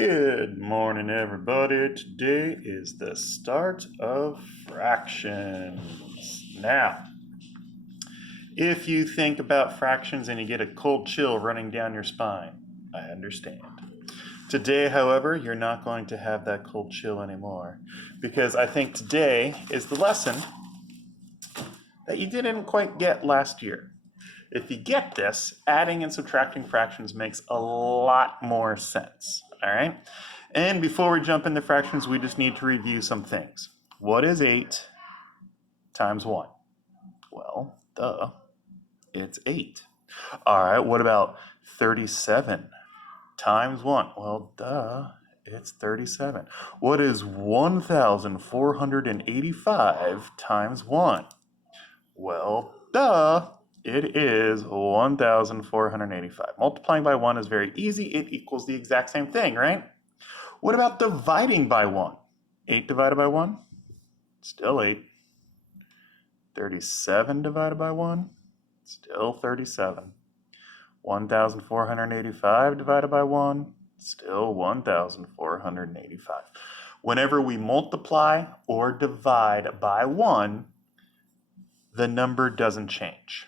Good morning, everybody. Today is the start of fractions. Now, if you think about fractions and you get a cold chill running down your spine, I understand. Today, however, you're not going to have that cold chill anymore because I think today is the lesson that you didn't quite get last year. If you get this, adding and subtracting fractions makes a lot more sense, all right? And before we jump into fractions, we just need to review some things. What is 8 times 1? Well, duh, it's 8. All right, what about 37 times 1? Well, duh, it's 37. What is 1,485 times 1? Well, duh, it is 1,485. Multiplying by 1 is very easy. It equals the exact same thing, right? What about dividing by 1? 8 divided by 1? Still 8. 37 divided by 1? Still 37. 1,485 divided by 1? Still 1,485. Whenever we multiply or divide by 1, the number doesn't change.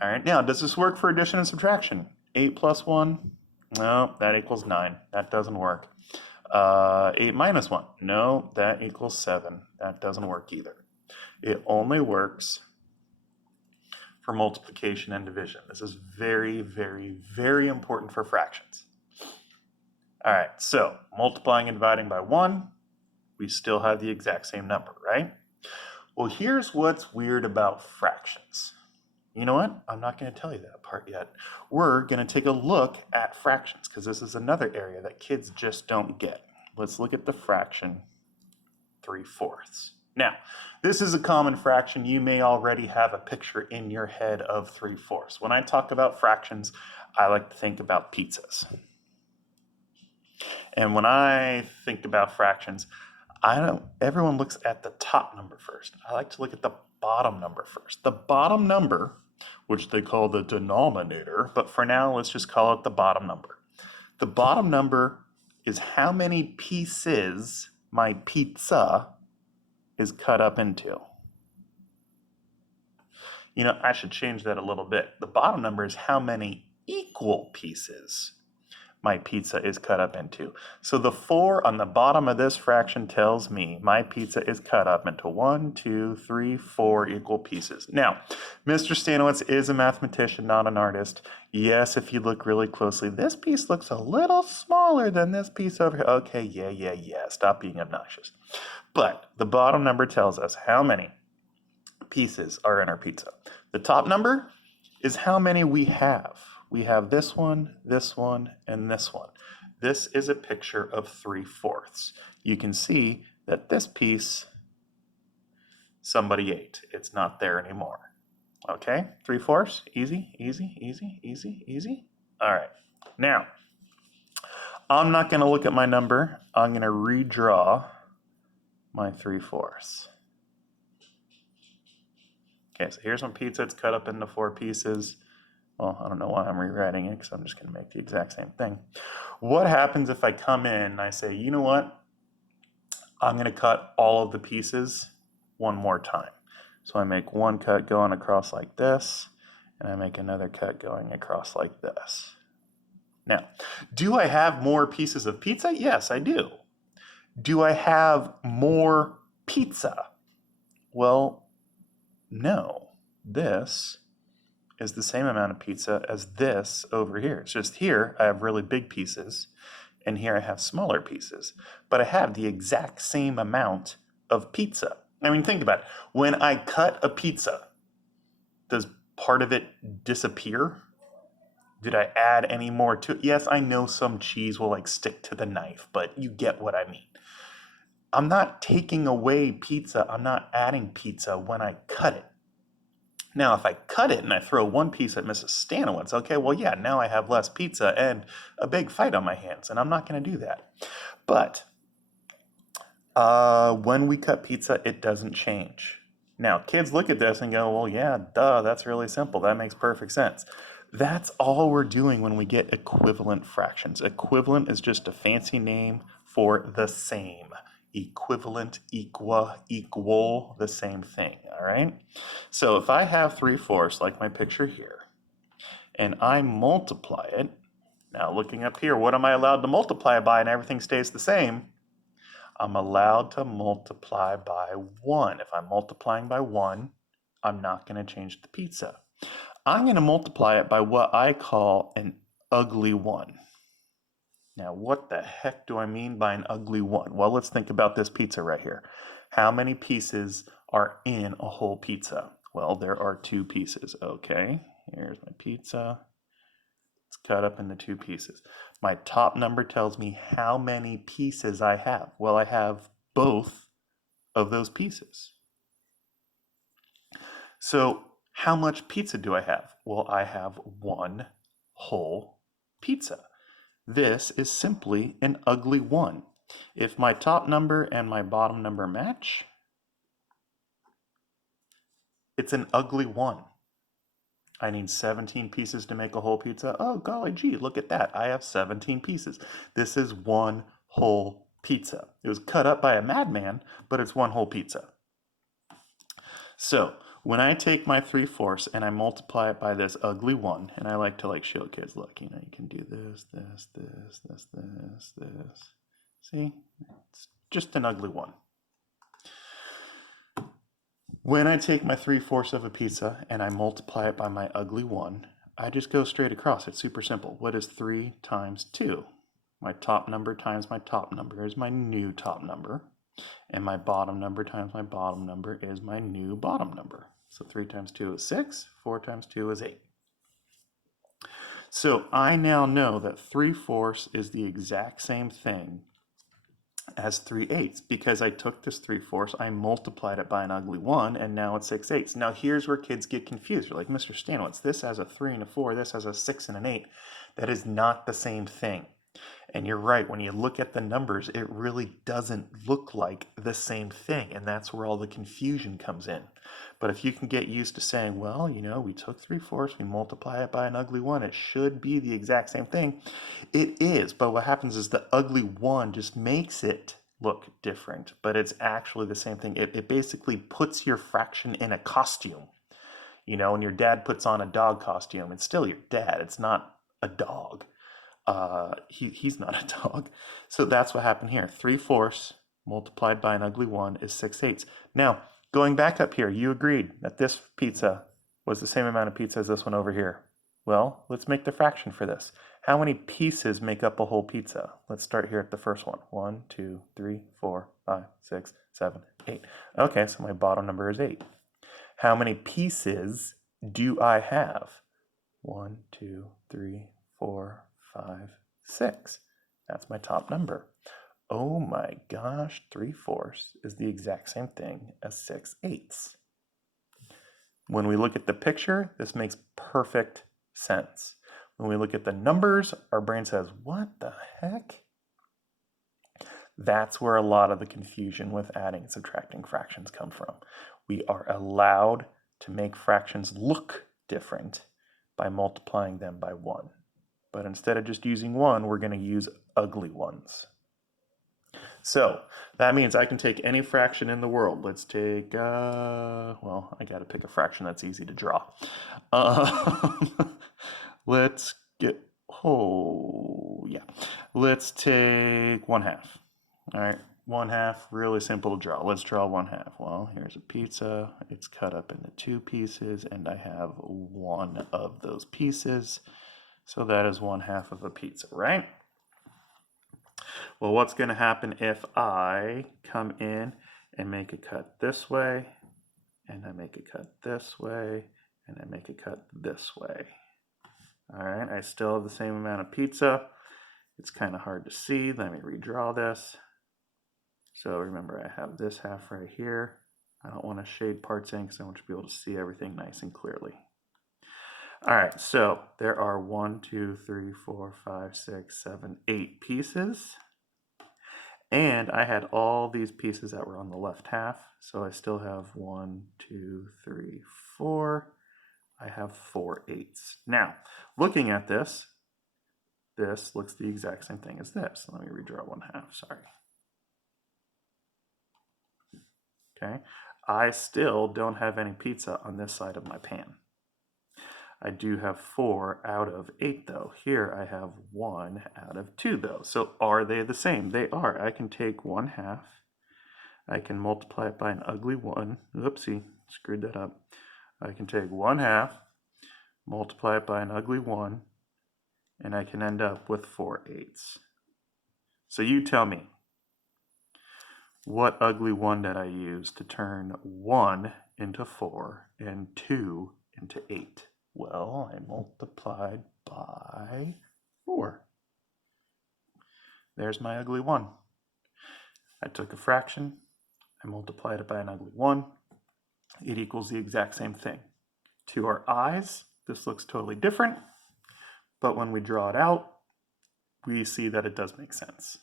All right, now, does this work for addition and subtraction? 8 plus 1? No, that equals 9. That doesn't work. 8 minus 1? No, that equals 7. That doesn't work either. It only works for multiplication and division. This is very, very, very important for fractions. All right, so multiplying and dividing by 1, we still have the exact same number, right? Well, here's what's weird about fractions. You know what? I'm not going to tell you that part yet. We're going to take a look at fractions because this is another area that kids just don't get. Let's look at the fraction 3/4. Now, this is a common fraction. You may already have a picture in your head of 3/4. When I talk about fractions, I like to think about pizzas. And when I think about fractions, everyone looks at the top number first. I like to look at the bottom number first. The bottom number, which they call the denominator, but for now, let's just call it the bottom number. The bottom number is how many pieces my pizza is cut up into. You know, I should change that a little bit. The bottom number is how many equal pieces my pizza is cut up into. So the 4 on the bottom of this fraction tells me my pizza is cut up into 1, 2, 3, 4 equal pieces. Now, Mr. Stanowitz is a mathematician, not an artist. Yes, if you look really closely, this piece looks a little smaller than this piece over here. Okay, yeah. Stop being obnoxious. But the bottom number tells us how many pieces are in our pizza. The top number is how many we have. We have this one, and this one. This is a picture of 3/4. You can see that this piece, somebody ate. It's not there anymore. Okay, 3/4, easy. All right, now, I'm not gonna look at my number. I'm gonna redraw my 3/4. Okay, so here's my pizza. It's cut up into 4 pieces. Well, I don't know why I'm rewriting it because I'm just going to make the exact same thing. What happens if I come in and I say, you know what? I'm going to cut all of the pieces one more time. So I make one cut going across like this, and I make another cut going across like this. Now, do I have more pieces of pizza? Yes, I do. Do I have more pizza? Well, no. This is the same amount of pizza as this over here. It's just here I have really big pieces and here I have smaller pieces, but I have the exact same amount of pizza. I mean, think about it. When I cut a pizza, does part of it disappear? Did I add any more to it? Yes, I know some cheese will like stick to the knife, but you get what I mean. I'm not taking away pizza. I'm not adding pizza when I cut it. Now, if I cut it and I throw one piece at Mrs. Stanowitz, okay, well, yeah, now I have less pizza and a big fight on my hands, and I'm not going to do that. But when we cut pizza, it doesn't change. Now, kids look at this and go, well, yeah, duh, that's really simple. That makes perfect sense. That's all we're doing when we get equivalent fractions. Equivalent is just a fancy name for the same. Equivalent, equal, the same thing, all right? So if I have 3/4, like my picture here, and I multiply it, now looking up here, what am I allowed to multiply by and everything stays the same? I'm allowed to multiply by 1. If I'm multiplying by 1, I'm not going to change the pizza. I'm going to multiply it by what I call an ugly 1. Now, what the heck do I mean by an ugly 1? Well, let's think about this pizza right here. How many pieces are in a whole pizza? Well, there are 2 pieces. Okay, here's my pizza. It's cut up into 2 pieces. My top number tells me how many pieces I have. Well, I have both of those pieces. So how much pizza do I have? Well, I have 1 whole pizza. This is simply an ugly 1. If my top number and my bottom number match, it's an ugly 1. I need 17 pieces to make a whole pizza. Oh, golly gee, look at that. I have 17 pieces. This is 1 whole pizza. It was cut up by a madman, but it's 1 whole pizza. So when I take my 3/4 and I multiply it by this ugly 1, and I like to show kids, look, you can do this, this, this, this, this, this. See, it's just an ugly 1. When I take my 3/4 of a pizza and I multiply it by my ugly 1, I just go straight across. It's super simple. What is 3 times 2? My top number times my top number is my new top number. And my bottom number times my bottom number is my new bottom number. So 3 times 2 is 6. 4 times 2 is 8. So I now know that 3/4 is the exact same thing as 3/8 because I took this 3/4, I multiplied it by an ugly 1, and now it's 6/8. Now here's where kids get confused. They're like, Mr. Stanowitz, this has a 3 and a 4, this has a 6 and an 8. That is not the same thing. And you're right, when you look at the numbers, it really doesn't look like the same thing, and that's where all the confusion comes in. But if you can get used to saying, well, we took 3/4, we multiply it by an ugly 1, it should be the exact same thing. It is, but what happens is the ugly 1 just makes it look different, but it's actually the same thing. It basically puts your fraction in a costume. When your dad puts on a dog costume, it's still your dad, it's not a dog. He's not a dog. So that's what happened here. 3/4 multiplied by an ugly 1 is 6/8. Now, going back up here, you agreed that this pizza was the same amount of pizza as this one over here. Well, let's make the fraction for this. How many pieces make up a whole pizza? Let's start here at the first one. 1, 2, 3, 4, 5, 6, 7, 8. Okay, so my bottom number is 8. How many pieces do I have? 1, 2, 3, 4, 5, 6. That's my top number. Oh my gosh, 3/4 is the exact same thing as 6/8. When we look at the picture, this makes perfect sense. When we look at the numbers, our brain says, what the heck? That's where a lot of the confusion with adding and subtracting fractions come from. We are allowed to make fractions look different by multiplying them by 1. But instead of just using 1, we're going to use ugly ones. So that means I can take any fraction in the world. Let's take, well, I got to pick a fraction that's easy to draw. Let's get, let's take 1/2. All right, 1/2, really simple to draw. Let's draw 1/2. Well, here's a pizza. It's cut up into 2 pieces, and I have 1 of those pieces. So that is 1/2 of a pizza, right? Well, what's going to happen if I come in and make a cut this way, and I make a cut this way, and I make a cut this way? All right, I still have the same amount of pizza. It's kind of hard to see. Let me redraw this. So remember, I have this half right here. I don't want to shade parts in because I want you to be able to see everything nice and clearly. All right, so there are 1, 2, 3, 4, 5, 6, 7, 8 pieces. And I had all these pieces that were on the left half. So I still have 1, 2, 3, 4. I have 4/8. Now, looking at this, this looks the exact same thing as this. Let me redraw 1/2, sorry. Okay, I still don't have any pizza on this side of my pan. I do have 4 out of 8 though. Here I have 1 out of 2 though. So are they the same? They are. I can take 1/2. I can multiply it by an ugly 1. Oopsie, screwed that up. I can take 1/2, multiply it by an ugly 1, and I can end up with 4/8. So you tell me, what ugly 1 did I use to turn 1 into 4 and 2 into 8? Well, I multiplied by 4. There's my ugly 1. I took a fraction, I multiplied it by an ugly 1. It equals the exact same thing. To our eyes, this looks totally different, but when we draw it out, we see that it does make sense.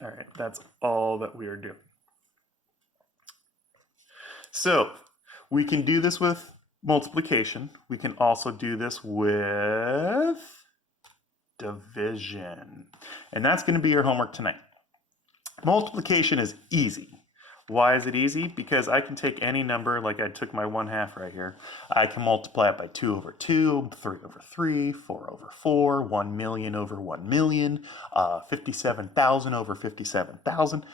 All right, that's all that we are doing. So we can do this with multiplication. We can also do this with division. And that's going to be your homework tonight. Multiplication is easy. Why is it easy? Because I can take any number, like I took my 1/2 right here. I can multiply it by 2/2, 3/3, 4/4, 1,000,000 over 1,000,000, 57,000 over 57,000.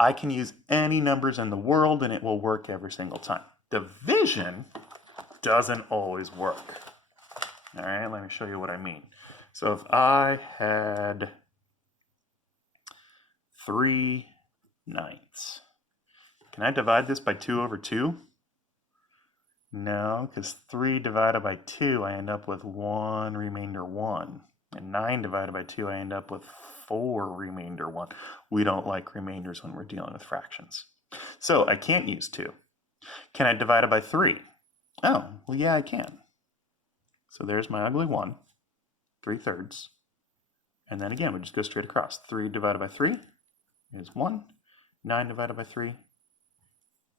I can use any numbers in the world and it will work every single time. Division doesn't always work. All right, let me show you what I mean. So if I had 3/9, can I divide this by 2/2? No, because 3 divided by 2, I end up with 1 remainder 1. And 9 divided by 2, I end up with 4 remainder 1. We don't like remainders when we're dealing with fractions. So I can't use 2. Can I divide it by 3? Oh, well, yeah, I can. So there's my ugly 1, 3/3. And then again, we just go straight across. 3 divided by 3 is 1. 9 divided by 3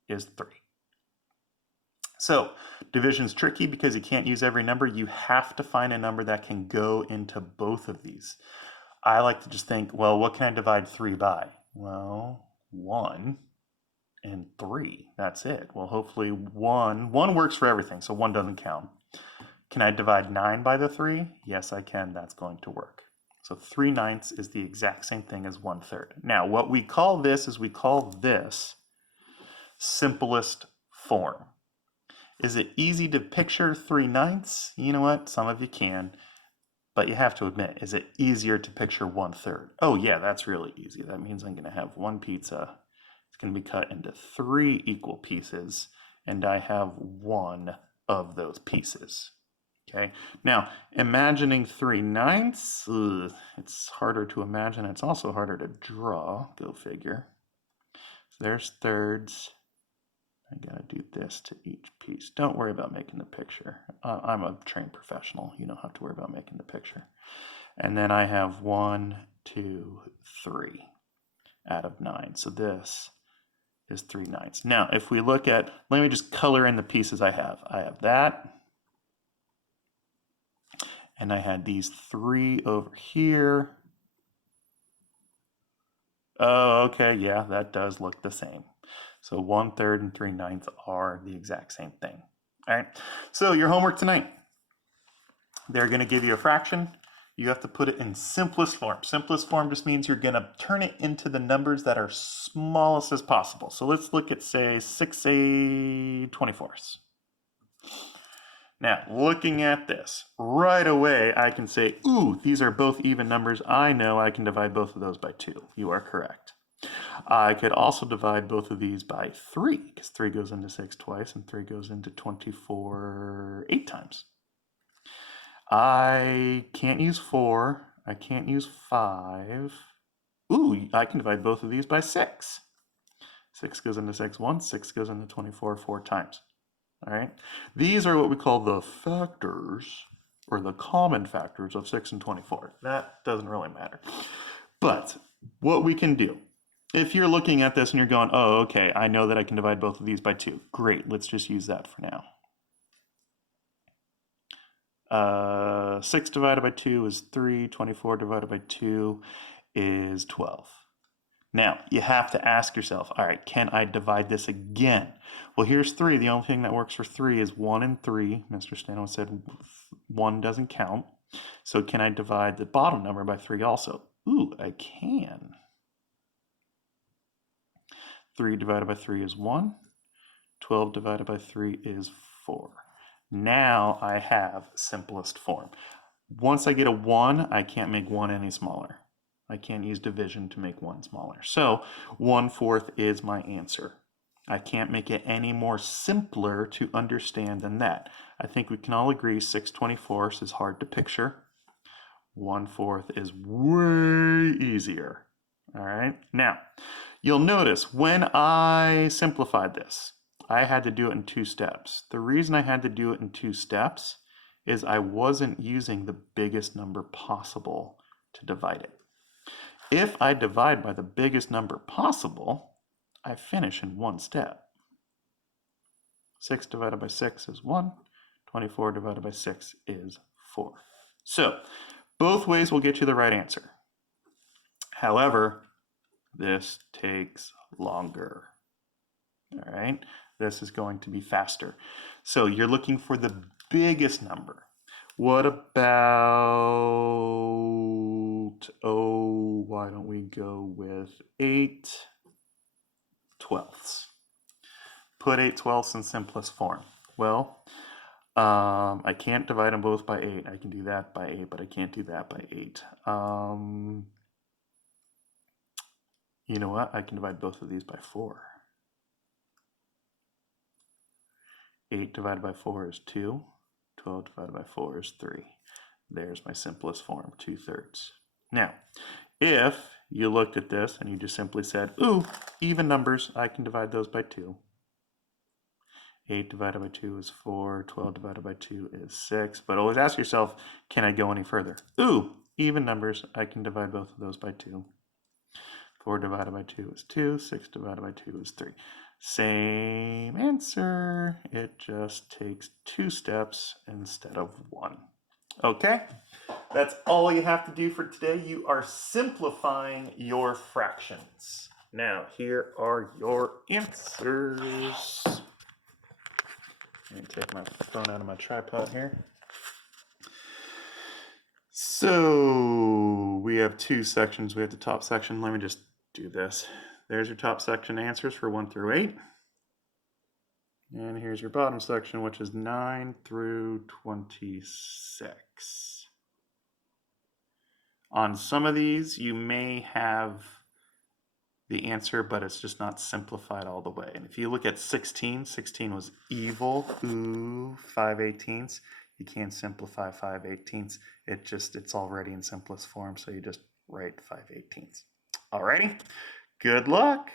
is 3. So division's tricky because you can't use every number. You have to find a number that can go into both of these. I like to just think, well, what can I divide 3 by? Well, 1 and 3. That's it. Well, hopefully 1 works for everything, so 1 doesn't count. Can I divide 9 by the 3? Yes, I can. That's going to work. So 3/9 is the exact same thing as 1/3. Now, what we call this is we call this simplest form. Is it easy to picture 3/9? You know what? Some of you can, but you have to admit, is it easier to picture 1/3? Oh yeah, that's really easy. That means I'm going to have one pizza. It's going to be cut into 3 equal pieces, and I have 1 of those pieces. Okay, now imagining 3/9, it's harder to imagine. It's also harder to draw, go figure. So there's thirds. I gotta do this to each piece. Don't worry about making the picture. I'm a trained professional. You don't have to worry about making the picture. And then I have 1, 2, 3 out of 9. So this is 3/9. Now, if we look at, let me just color in the pieces I have. I have that. And I had these 3 over here. Oh, okay, yeah, that does look the same. So 1/3 and 3/9 are the exact same thing. All right, so your homework tonight. They're gonna give you a fraction. You have to put it in simplest form. Simplest form just means you're gonna turn it into the numbers that are smallest as possible. So let's look at, say, 6/24. Now, looking at this, right away I can say, ooh, these are both even numbers. I know I can divide both of those by 2. You are correct. I could also divide both of these by 3, because 3 goes into 6 twice, and 3 goes into 24 8 times. I can't use 4. I can't use 5. Ooh, I can divide both of these by 6. 6 goes into 6 once, 6 goes into 24 4 times. All right, these are what we call the factors, or the common factors of 6 and 24. That doesn't really matter. But what we can do, if you're looking at this and you're going, oh, okay, I know that I can divide both of these by 2. Great, let's just use that for now. 6 divided by 2 is 3. 24 divided by 2 is 12. Now, you have to ask yourself, all right, can I divide this again? Well, here's 3. The only thing that works for 3 is 1 and 3. Mr. Stanton said 1 doesn't count. So can I divide the bottom number by 3 also? Ooh, I can. 3 divided by 3 is 1. 12 divided by 3 is 4. Now I have simplest form. Once I get a 1, I can't make 1 any smaller. I can't use division to make 1 smaller. So 1/4 is my answer. I can't make it any more simpler to understand than that. I think we can all agree 6/24 is hard to picture. 1/4 is way easier. All right. Now, you'll notice when I simplified this, I had to do it in 2 steps. The reason I had to do it in 2 steps is I wasn't using the biggest number possible to divide it. If I divide by the biggest number possible, I finish in 1 step. 6 divided by 6 is 1. 24 divided by 6 is 4. So, both ways will get you the right answer. However, this takes longer. All right, this is going to be faster. So you're looking for the biggest number. What about, why don't we go with 8/12? Put 8/12 in simplest form. Well, I can't divide them both by 8. I can do that by 8, but I can't do that by 8. You know what? I can divide both of these by 4. 8 divided by 4 is 2. 12 divided by 4 is 3. There's my simplest form, 2/3. Now, if you looked at this and you just simply said, ooh, even numbers, I can divide those by 2. 8 divided by 2 is 4. 12 divided by 2 is 6. But always ask yourself, can I go any further? Ooh, even numbers, I can divide both of those by 2. 4 divided by 2 is 2. 6 divided by 2 is 3. Same answer. It just takes 2 steps instead of 1. Okay, that's all you have to do for today. You are simplifying your fractions. Now, here are your answers. Let me take my phone out of my tripod here. So we have 2 sections. We have the top section. Let me just do this. There's your top section answers for 1 through 8. And here's your bottom section, which is 9 through 26. On some of these, you may have the answer, but it's just not simplified all the way. And if you look at 16, 16 was evil. Ooh, 5/18. You can't simplify 5/18. It's already in simplest form, so you just write 5/18. Alrighty, good luck.